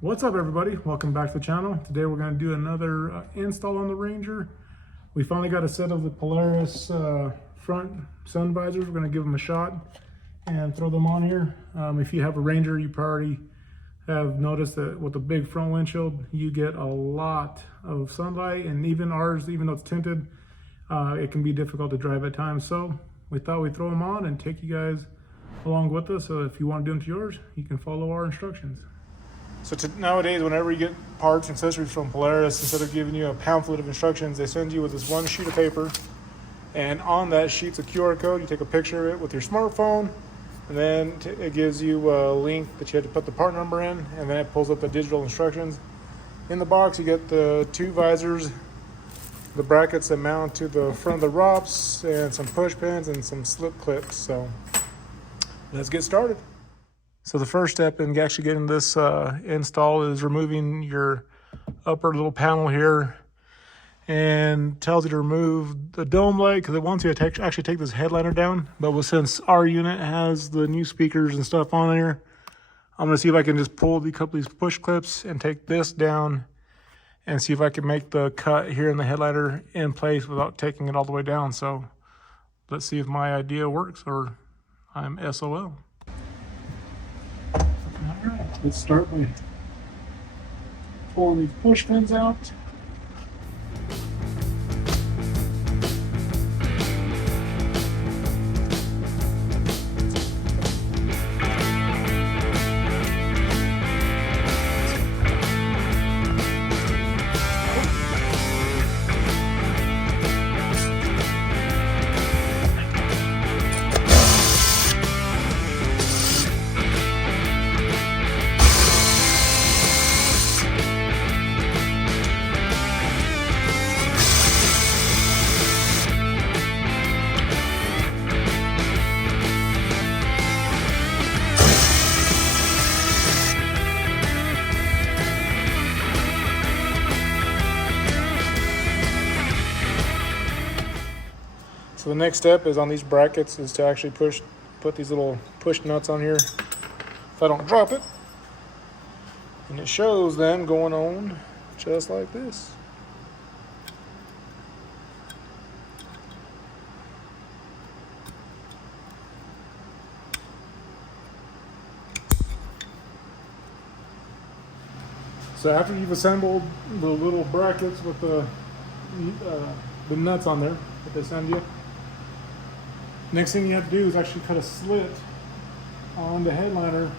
What's up, everybody? Welcome back to the channel. Today we're going to do another install on the Ranger. We finally got a set of the Polaris front sun visors. We're going to give them a shot and throw them on here. If you have a Ranger, you probably have noticed that with the big front windshield, you get a lot of sunlight, and even ours, even though it's tinted, it can be difficult to drive at times. So we thought we'd throw them on and take you guys along with us. So if you want to do them to yours, you can follow our instructions. So nowadays, whenever you get parts and accessories from Polaris, instead of giving you a pamphlet of instructions, they send you with this one sheet of paper. And on that sheet's a QR code. You take a picture of it with your smartphone, and then it gives you a link that you have to put the part number in, and then it pulls up the digital instructions. In the box, you get the two visors, the brackets that mount to the front of the ROPS, and some push pins and some slip clips. So let's get started. So the first step in actually getting this install is removing your upper little panel here, and tells you to remove the dome leg because it wants you to actually take this headliner down. But since our unit has the new speakers and stuff on here, I'm gonna see if I can just pull a couple of these push clips and take this down and see if I can make the cut here in the headliner in place without taking it all the way down. So let's see if my idea works or I'm SOL. Alright, let's start by pulling these push pins out. So the next step is on these brackets is to actually put these little push nuts on here if I don't drop it. And it shows them going on just like this. So after you've assembled the little brackets with the nuts on there that they send you, next thing you have to do is actually cut a slit on the headliner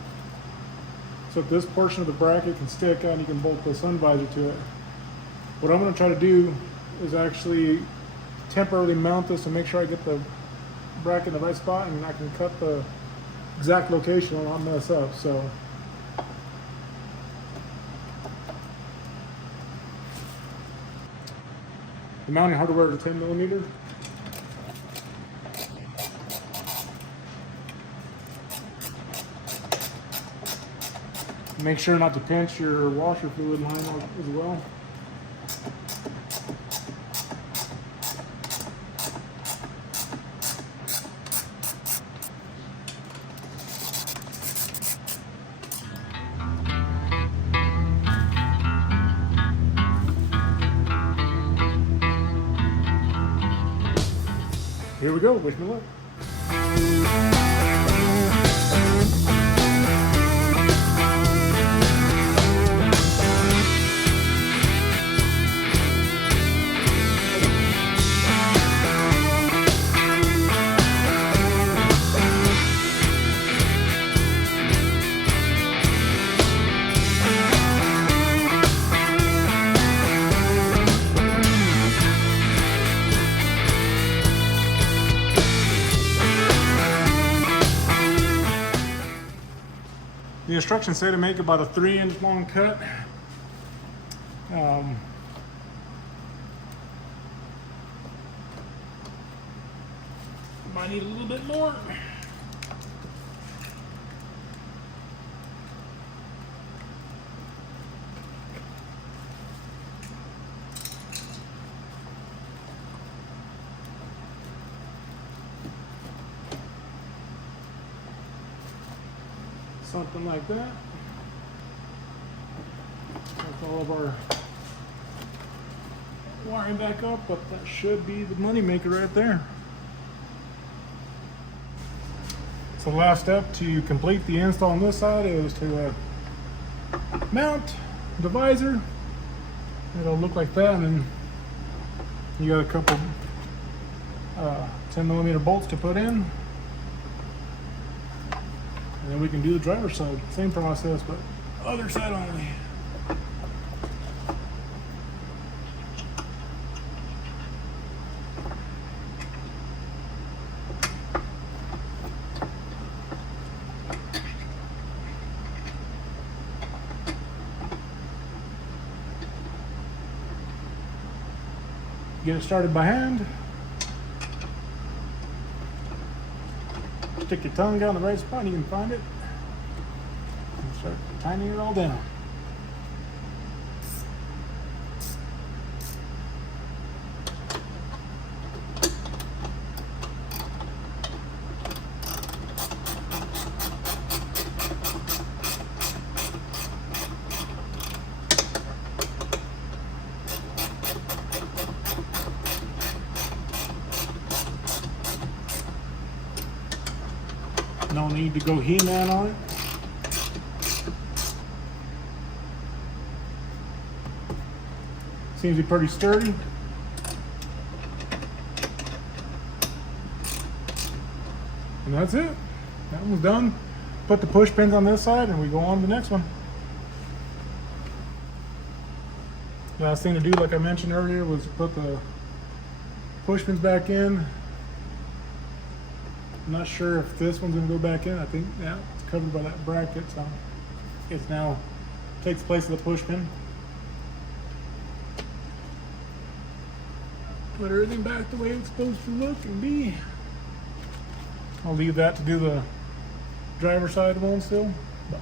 so that this portion of the bracket can stick out and you can bolt the sun visor to it. What I'm going to try to do is actually temporarily mount this to make sure I get the bracket in the right spot, and I can cut the exact location and not mess up. So the mounting hardware is a 10mm. Make sure not to pinch your washer fluid line as well. Here we go, wish me luck. The instructions say to make about a 3-inch long cut. Might need a little bit more. Something like that. That's all of our wiring back up, but that should be the money maker right there. So the last step to complete the install on this side is to mount the visor. It'll look like that, and then you got a couple 10mm bolts to put in, and then we can do the driver's side. Same process, but other side only. Get it started by hand. Stick your tongue down the right spot and you can find it. And start tightening it all down. No need to go He-Man on it. Seems to be pretty sturdy. And that's it. That one's done. Put the push pins on this side and we go on to the next one. Last thing to do, like I mentioned earlier, was put the push pins back in. I'm not sure if this one's going to go back in. I think, yeah, it's covered by that bracket, so it's now takes place of the push pin. Put everything back the way it's supposed to look and be. I'll leave that to do the driver's side one still, but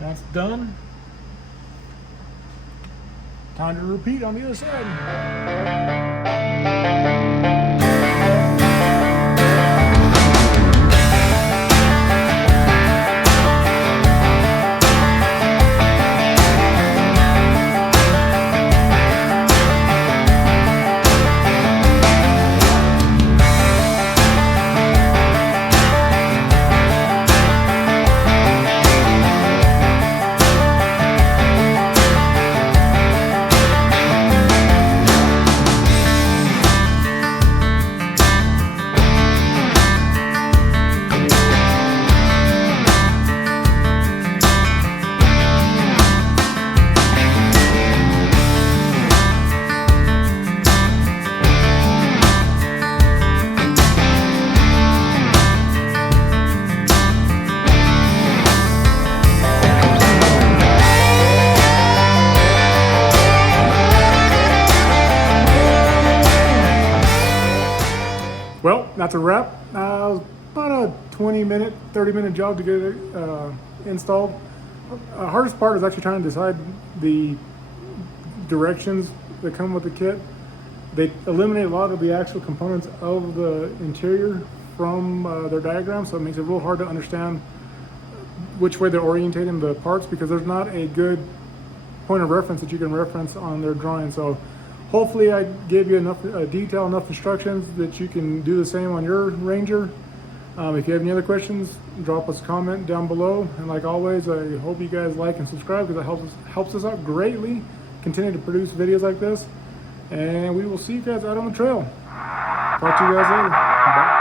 that's done. Time to repeat on the other side. Well, that's a wrap. It was about a 20-minute, 30-minute job to get it installed. The hardest part is actually trying to decide the directions that come with the kit. They eliminate a lot of the actual components of the interior from their diagram, so it makes it real hard to understand which way they're orientating the parts, because there's not a good point of reference that you can reference on their drawing. So hopefully I gave you enough detail, enough instructions that you can do the same on your Ranger. If you have any other questions, drop us a comment down below. And like always, I hope you guys like and subscribe, because it helps us out greatly. Continue to produce videos like this. And we will see you guys out on the trail. Talk to you guys later. Bye.